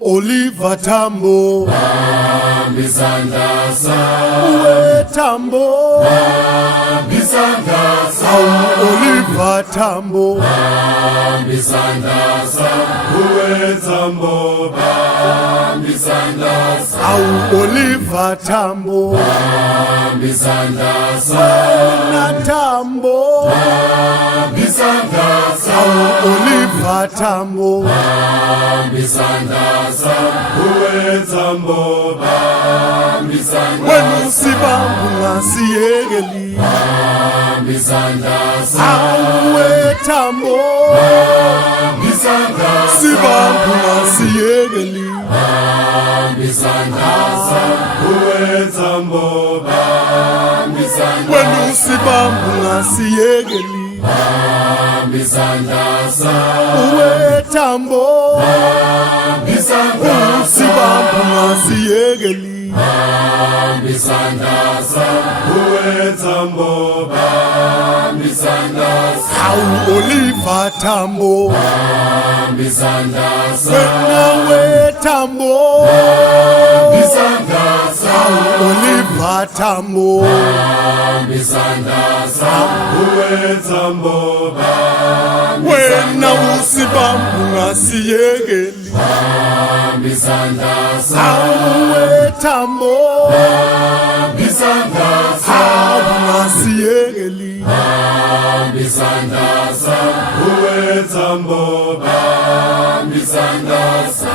Oliver Tambo, Bambizandasa, uwe Tambo, Bambizandasa, Oliver Tambo, Bambizandasa, uwe Tambo, Bambizandasa, Oliver Tambo, Bambizandasa, na Tambo, Bambizandasa, Oliver Tambo, Bambizandasa, uwe Tambo, Bambizandasa, wenu sibambu ngasiyekeli, Bambizandasa, uwe Tambo, Bambizandasa, sibambu ngasiyekeli, Bambizandasa, uwe Tambo, Bambizandasa, wenu sibambu ngasiyekeli, Bambizandasa, uwe Tambo, Bambizandasa, sibambu ngasiyekeli, Bambizandasa, uwe Tambo, Bambizandasa, Oliver Tambo, Bambizandasa, wena we Tambo, Bambizandasa, Oliver Tambo, Bambizandasa, uwe Tambo, wena usibambu ngasiyekeli, Bambizandasa, uwe Tambo, Bambizandasa, ngasiyekeli, Bambizandasa, uwe Tambo, Bambizandasa.